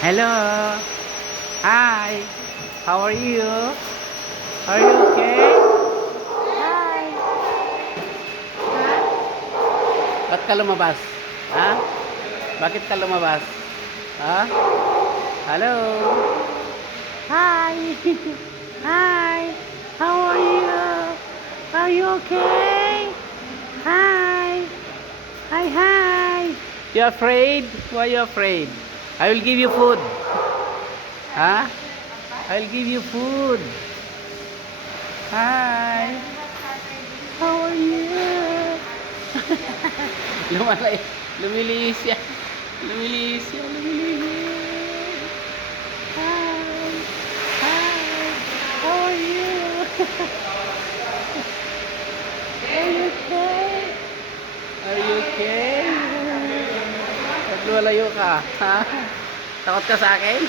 Hello. Hi. How are you? Are you okay? Hi. Ha? Ba't ka lumabas? Ha? Bakit ka lumabas? Ha? Hello. Hi. Hi. How are you? Are you okay? Hi. Hi, hi. You afraid? Why you afraid? I will give you food. Huh? I'll give you food. Hi. How are you? Lumalay. Lumiliis siya. Lumiliis siya. Lumiliis. Hi. Hi. How are you? Are you okay? Are you okay? Naglulayo ka. Ha? Takot ka sa akin?